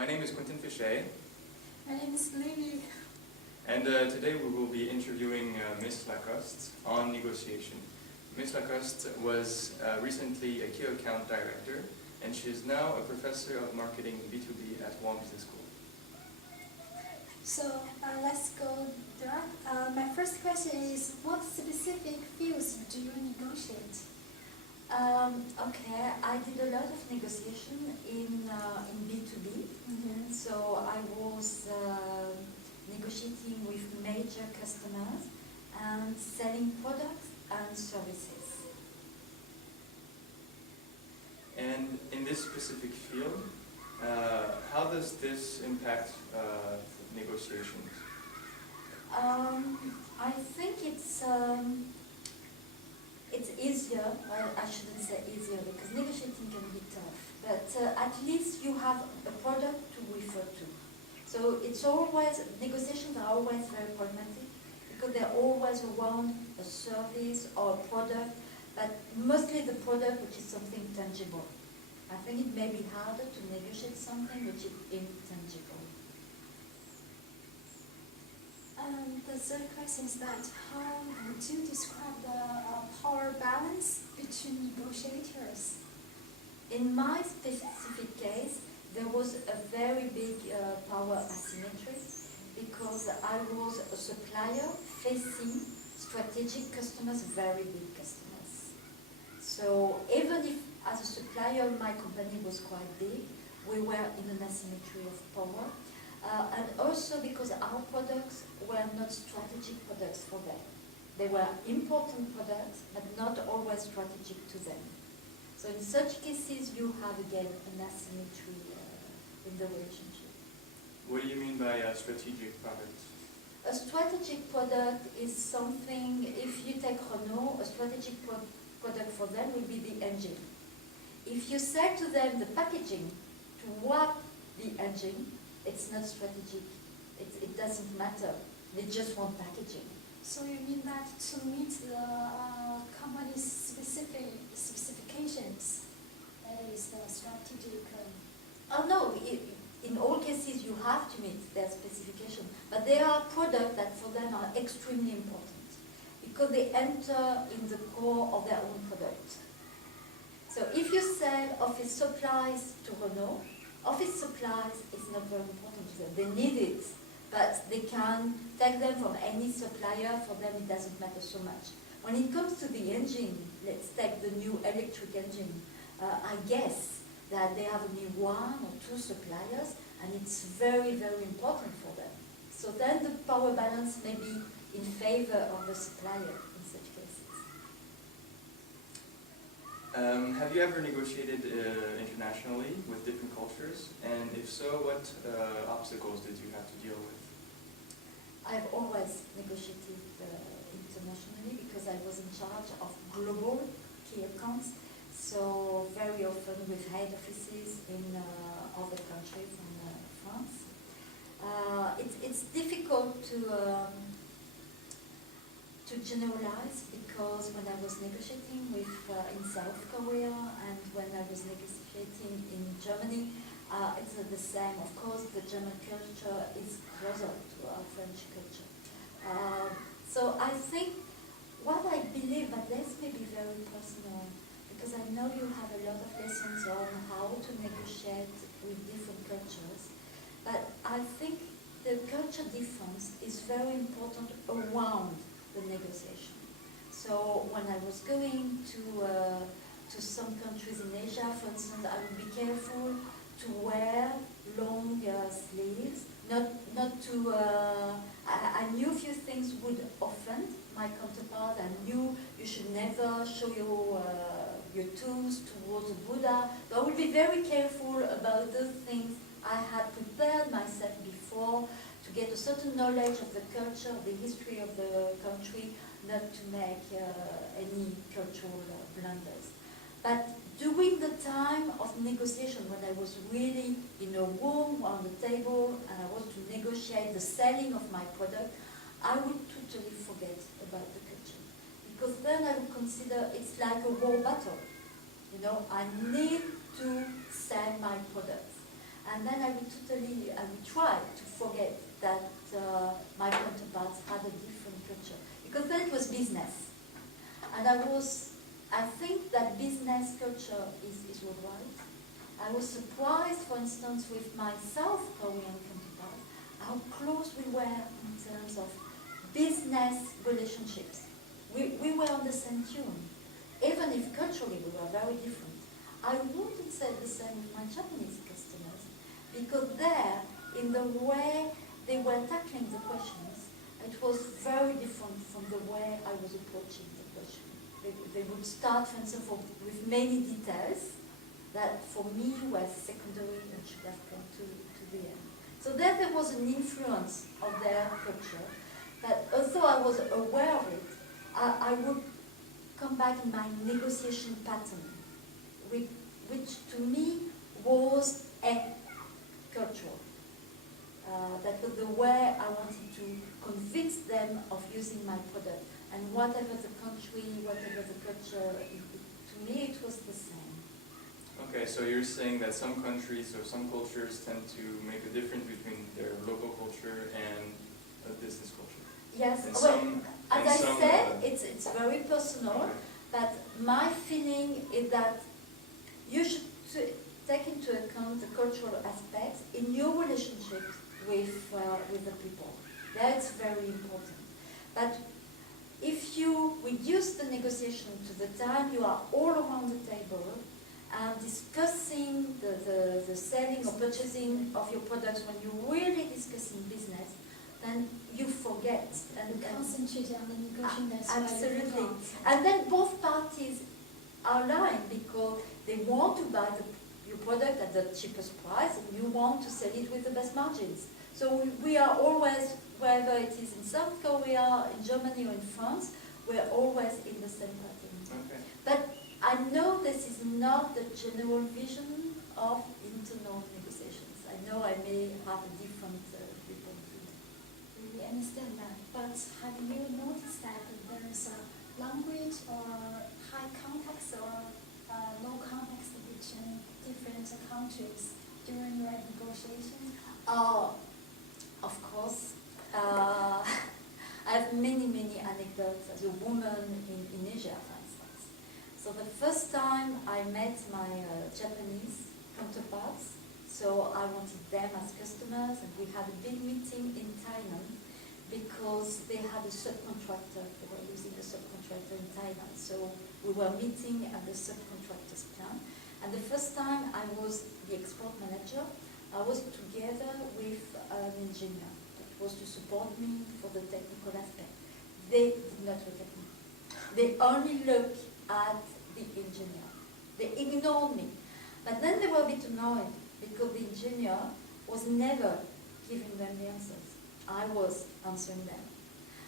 My name is Quentin Fichet. My name is Lily. And today we will be interviewing Miss Lacoste on negotiation. Miss Lacoste was recently a key account director, and she is now a professor of marketing B2B at Wong Business School. So let's go there. My first question is, what specific fields do you negotiate? Okay, I did a lot of negotiation in B2B. Mm-hmm. So I was negotiating with major customers and selling products and services. And in this specific field, how does this impact negotiations? I think it's easier. I shouldn't say easier because negotiating can be tough. But at least you have a product to refer to. So it's always, negotiations are always very pragmatic because they're always around a service or a product, but mostly the product, which is something tangible. I think it may be harder to negotiate something which is intangible. The third question is that how would you describe the power balance between negotiators? In my specific case, there was a very big power asymmetry because I was a supplier facing strategic customers, very big customers. So even if as a supplier my company was quite big, we were in an asymmetry of power. And also because our products were not strategic products for them. They were important products, but not always strategic to them. So in such cases, you have again an asymmetry in the relationship. What do you mean by a strategic product? A strategic product is something, if you take Renault, a strategic product for them will be the engine. If you sell to them the packaging to wrap the engine, it's not strategic. It doesn't matter. They just want packaging. So you mean that to meet the company's specifications, that is the strategic... Oh no, in all cases you have to meet their specification, but there are products that for them are extremely important because they enter in the core of their own product. So if you sell office supplies to Renault, office supplies is not very important to them. They need it, but they can take them from any supplier. For them, it doesn't matter so much. When it comes to the engine, let's take the new electric engine. I guess that they have only one or two suppliers, and it's very, very important for them. So then the power balance may be in favor of the supplier in such cases. Have you ever negotiated internationally with different cultures? And if so, what obstacles did you have to deal with? I've always negotiated internationally because I was in charge of global key accounts. So very often with head offices in other countries than France. It's difficult to generalize because when I was negotiating with in South Korea and when I was negotiating in Germany, it's the same. Of course, the German culture is closer to our French culture. So I think what I believe, but this may be very personal, because I know you have a lot of lessons on how to negotiate with different cultures, but I think the culture difference is very important around the negotiation. So when I was going to some countries in Asia, for instance, I would be careful to wear long sleeves, not to, I knew a few things would offend my counterpart. I knew you should never show your tools towards the Buddha. So I would be very careful about those things. I had prepared myself before to get a certain knowledge of the culture, of the history of the country, not to make any cultural blunders. But during the time of negotiation, when I was really in a room on the table and I was to negotiate the selling of my product, I would totally forget about the culture. Because then I would consider it's like a war battle. You know, I need to sell my products. And then I would try to forget that my counterparts had a different culture. Because then it was business. And I think that business culture is worldwide. I was surprised, for instance, with my South Korean counterpart, how close we were in terms of business relationships. We were on the same tune, even if culturally we were very different. I wouldn't say the same with my Japanese customers, because there, in the way they were tackling the questions, it was very different from the way I was approaching the question. They would start, for instance, with many details that for me were secondary and should have come to the end. So there was an influence of their culture that, although I was aware of it, I would come back in my negotiation pattern, which to me was cultural. That was the way I wanted to convince them of using my product. And whatever the country, whatever the culture, to me it was the same. Okay, so you're saying that some countries or some cultures tend to make a difference between their local culture and a business culture. Yes, And well, some, as and I some, said, it's very personal, okay. but my feeling is that you should take into account the cultural aspects in your relationships with the people. That's very important. But if you reduce the negotiation to the time you are all around the table and discussing the selling or purchasing of your products, when you're really discussing business, then you forget and concentrate on the negotiation. That's absolutely. And then both parties are lying because they want to buy your product at the cheapest price and you want to sell it with the best margins. So we are always, whether it is in South Korea, in Germany or in France, we're always in the same pattern. Okay. But I know this is not the general vision of internal negotiations. I know I may have a different viewpoint. We understand that, but have you noticed that there is a language or high context or low context between different countries during your negotiation? Of course. I have many anecdotes as a woman in Asia, for instance. So the first time I met my Japanese counterparts, so I wanted them as customers, and we had a big meeting in Thailand because they had a subcontractor. They were using a subcontractor in Thailand. So we were meeting at the subcontractor's plant. And the first time I was the export manager, I was together with an engineer that was to support me for the technical aspect. They did not look at me. They only looked at the engineer. They ignored me. But then they were a bit annoyed because the engineer was never giving them the answers. I was answering them.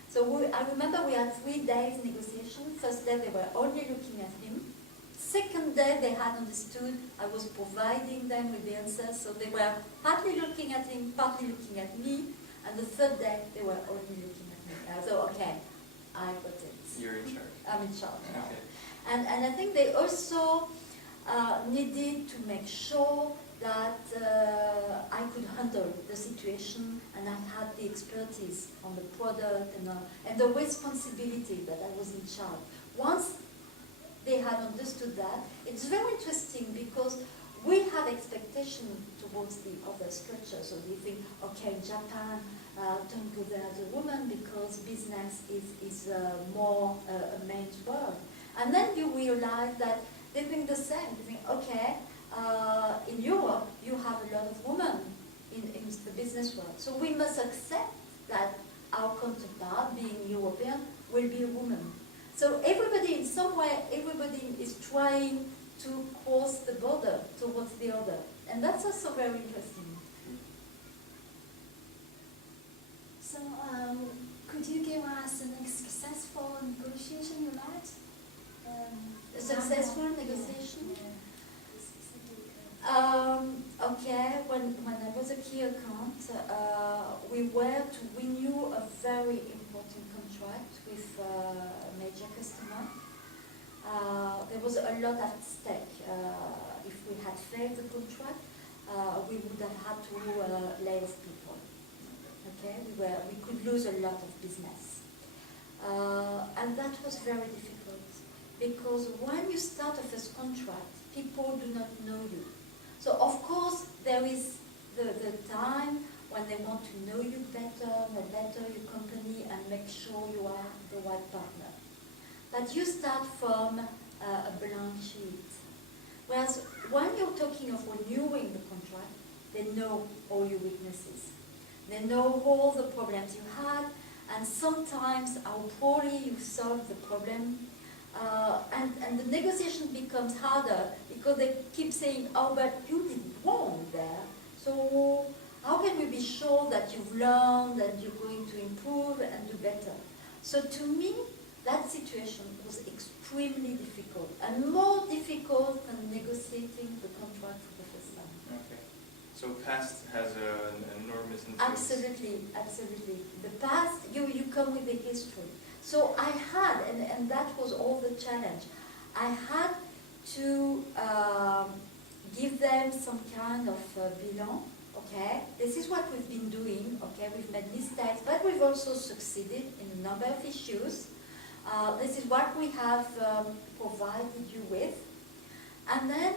So I remember we had 3 days negotiation. First day they were only looking at him. Second day they had understood I was providing them with the answers, so they were partly looking at him, partly looking at me, and the third day they were only looking at me. I thought, okay, I got it. You're in charge. I'm in charge now. Okay. And I think they also needed to make sure that I could handle the situation and I had the expertise on the product and the responsibility that I was in charge. Once they had understood that, it's very interesting because we have expectation towards the other culture. So we think, okay, in Japan, don't go there as a woman because business is more a man's world. And then you realize that they think the same. They think, okay, in Europe, you have a lot of women in the business world. So we must accept that our counterpart, being European, will be a woman. So everybody, in some way, everybody is trying to cross the border towards the other. And that's also very interesting. So could you give us a successful negotiation you had? A successful negotiation? Okay, when I was a key account, we were to renew a very important contract with a major customer. There was a lot at stake. If we had failed the contract, we would have had to lay off people. Okay, we could lose a lot of business. And that was very difficult, because when you start a first contract, people do not know you. So of course there is the time when they want to know you better, know better your company, and make sure you are the right partner. But you start from a blank sheet. Whereas when you're talking of renewing the contract, they know all your weaknesses. They know all the problems you had, and sometimes how poorly you solve the problem. And the negotiation becomes harder because they keep saying, oh, but you did wrong there. So how can we be sure that you've learned and you're going to improve and do better? So to me, that situation was extremely difficult, and more difficult than negotiating the contract for the first time. Okay. So past has an enormous influence. Absolutely, absolutely. The past, you come with the history. So I had, and that was all the challenge, I had to give them some kind of bilan. Okay, this is what we've been doing. Okay, we've made mistakes, but we've also succeeded in a number of issues. This is what we have provided you with, and then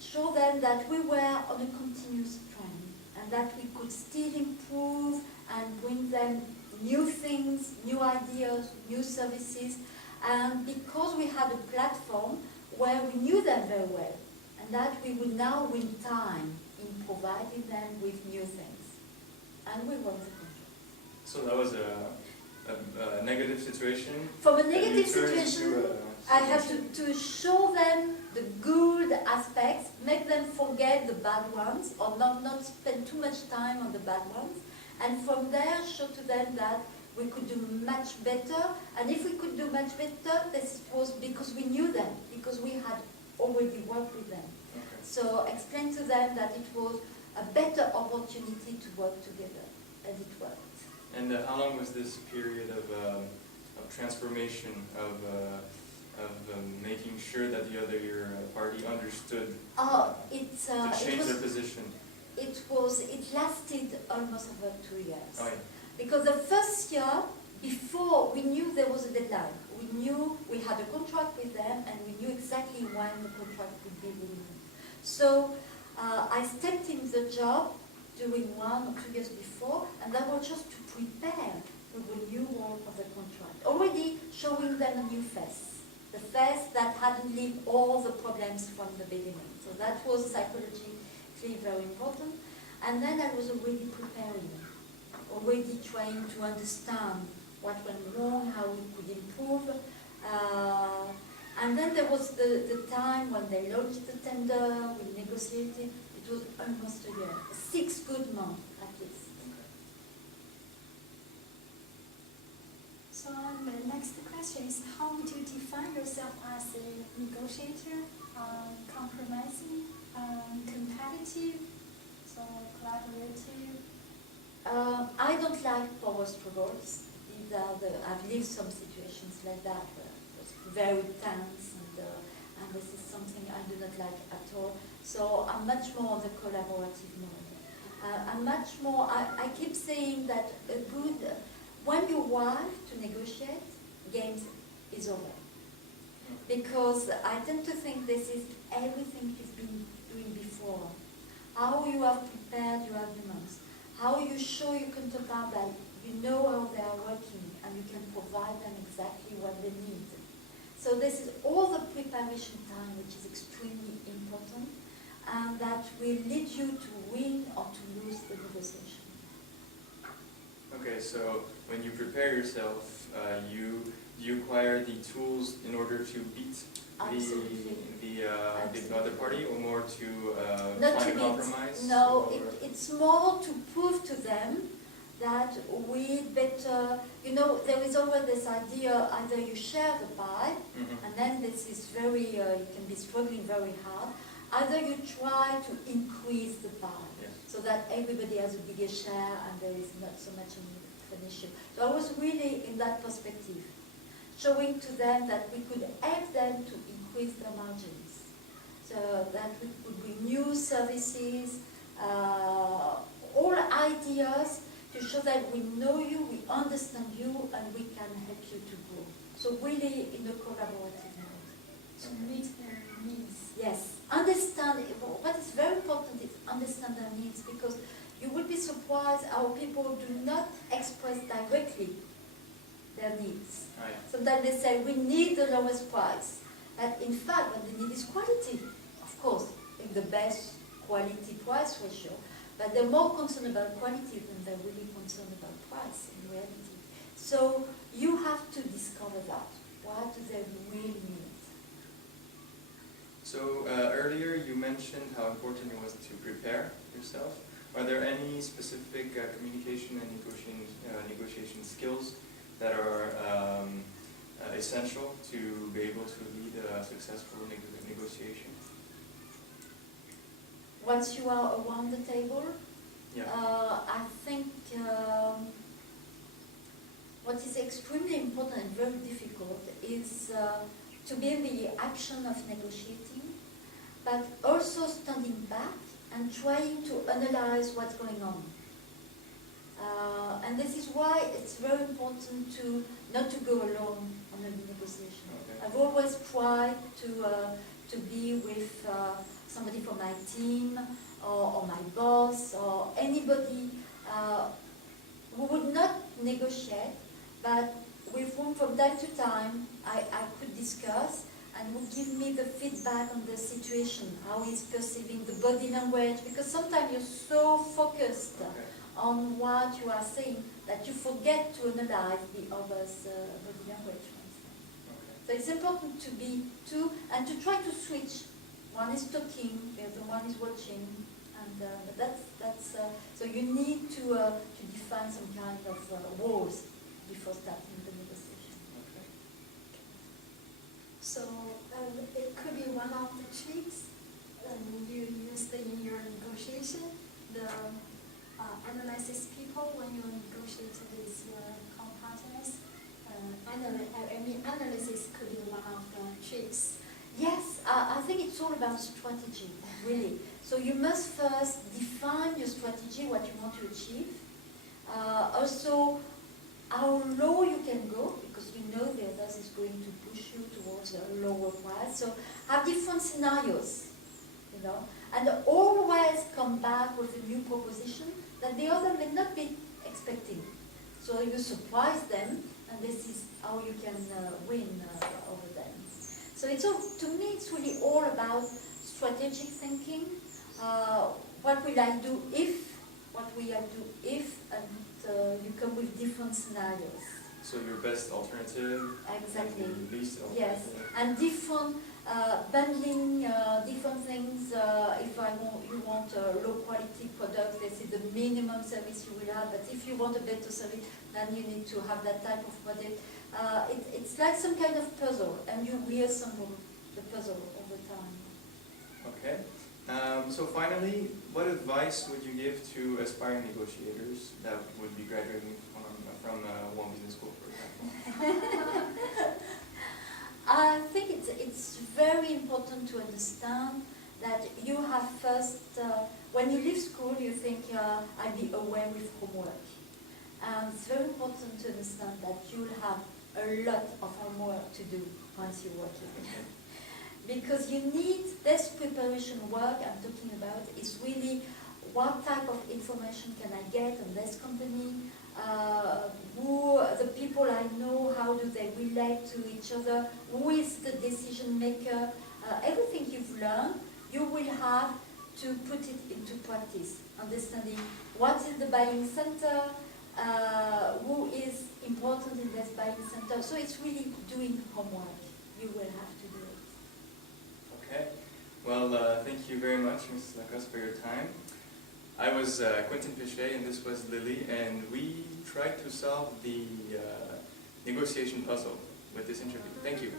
show them that we were on a continuous trend, and that we could still improve and bring them new things, new ideas, new services, and because we had a platform where we knew them very well, and that we would now win time in providing them with new things. And we won the contract. So that was a negative situation? From a negative situation, I have to show them the good aspects, make them forget the bad ones, or not spend too much time on the bad ones, and from there show to them that we could do much better. And if we could do much better, this was because we knew them, because we had already worked with them. Okay. So explain to them that it was a better opportunity to work together, and it worked. And how long was this period of transformation, of making sure that the other party understood to change their position? It lasted almost about 2 years. Oh, yeah. Because the first year, before, we knew there was a deadline. We knew we had a contract with them, and we knew exactly when the contract would be renewed. So I stepped in the job during 1 or 2 years before, and that was just to prepare the renewal of the contract. Already showing them a new face. The face that hadn't lived all the problems from the beginning. So that was psychologically very important. And then I was already preparing, already trying to understand what went wrong, how we could improve. And then there was the time when they launched the tender, we negotiated. It was almost a year, 6 good months at least. So the next question is, how would you define yourself as a negotiator, compromising, competitive, so collaborative? I don't like power struggles. I've lived some situations like that where it was very tense, and this is something I do not like at all. So I'm much more on the collaborative mode. I'm much more, I keep saying that when you arrive to negotiate, games is over. Because I tend to think this is everything you've been doing before. How you have prepared your arguments, how you show your counterpart that you know how they are working and you can provide them exactly what they need. So this is all the preparation time, which is extremely important, and that will lead you to win or to lose the negotiation. Okay, so when you prepare yourself, you acquire the tools in order to beat the other party, or more to find a compromise? No, it's more to prove to them that we better, there is always this idea, either you share the pie, and then this is very, you can be struggling very hard, either you try to increase the pie, yes, so that everybody has a bigger share and there is not so much of an issue. So I was really in that perspective, showing to them that we could help them to increase their margins. So that would be new services, all ideas to show that we know you, we understand you, and we can help you to grow. So really in a collaborative mode. To meet their needs. Yes, understand, what is very important is understand their needs, because you will be surprised how people do not express directly their needs. Right. Sometimes they say, we need the lowest price. But in fact, what they need is quality. Of course, in the best quality-price ratio. But they're more concerned about quality than they're really concerned about price in reality. So you have to discover that. What do they really need? So earlier you mentioned how important it was to prepare yourself. Are there any specific communication and negotiation skills that are essential to be able to lead a successful negotiation? Once you are around the table, Yeah. I think what is extremely important and very difficult is to be in the action of negotiating, but also standing back and trying to analyze what's going on. And this is why it's very important to not to go alone on a negotiation. Okay. I've always tried to be with somebody from my team or my boss or anybody who would not negotiate, but with whom from time to time I could discuss and would give me the feedback on the situation, how he's perceiving the body language, because sometimes you're so focused on what you are saying that you forget to analyze the other's body language, for instance. So it's important to be two and to try to switch. One is talking, the other one is watching, and but that's so you need to define some kind of rules before starting the negotiation. Okay. So it could be one of the tricks you used in your negotiation. The analysis people when you negotiate with your co-partners. Analysis could be one of the tricks. Yes, I think it's all about strategy, really. So you must first define your strategy, what you want to achieve. Also, how low you can go, because you know the others is going to push you towards a lower price. So have different scenarios, you know, and always come back with a new proposition that the other may not be expecting. So you surprise them, and this is how you can win over them. So it's all, to me, it's really all about strategic thinking. What will I do if? What will I do if? And you come with different scenarios. So your best alternative. Exactly. And the least alternative. Yes, and different bundling, different things. If you want a low quality product, this is the minimum service you will have. But if you want a better service, then you need to have that type of product. It's like some kind of puzzle, and you reassemble the puzzle all the time. Okay. So finally, what advice would you give to aspiring negotiators that would be graduating from one business school, for example? I think it's very important to understand that you have first, when you leave school, you think I'll be away with homework. And it's very important to understand that you'll have a lot of homework to do once you're working. Because you need, this preparation work I'm talking about is really what type of information can I get on this company, who the people I know, how do they relate to each other, who is the decision maker, everything you've learned, you will have to put it into practice, understanding what is the buying center, who is important in this buying center. So it's really doing homework. You will have to do it. Okay. Well, thank you very much, Mrs. Lacoste, for your time. I was Quentin Pichet, and this was Lily, and we tried to solve the negotiation puzzle with this interview. Thank you.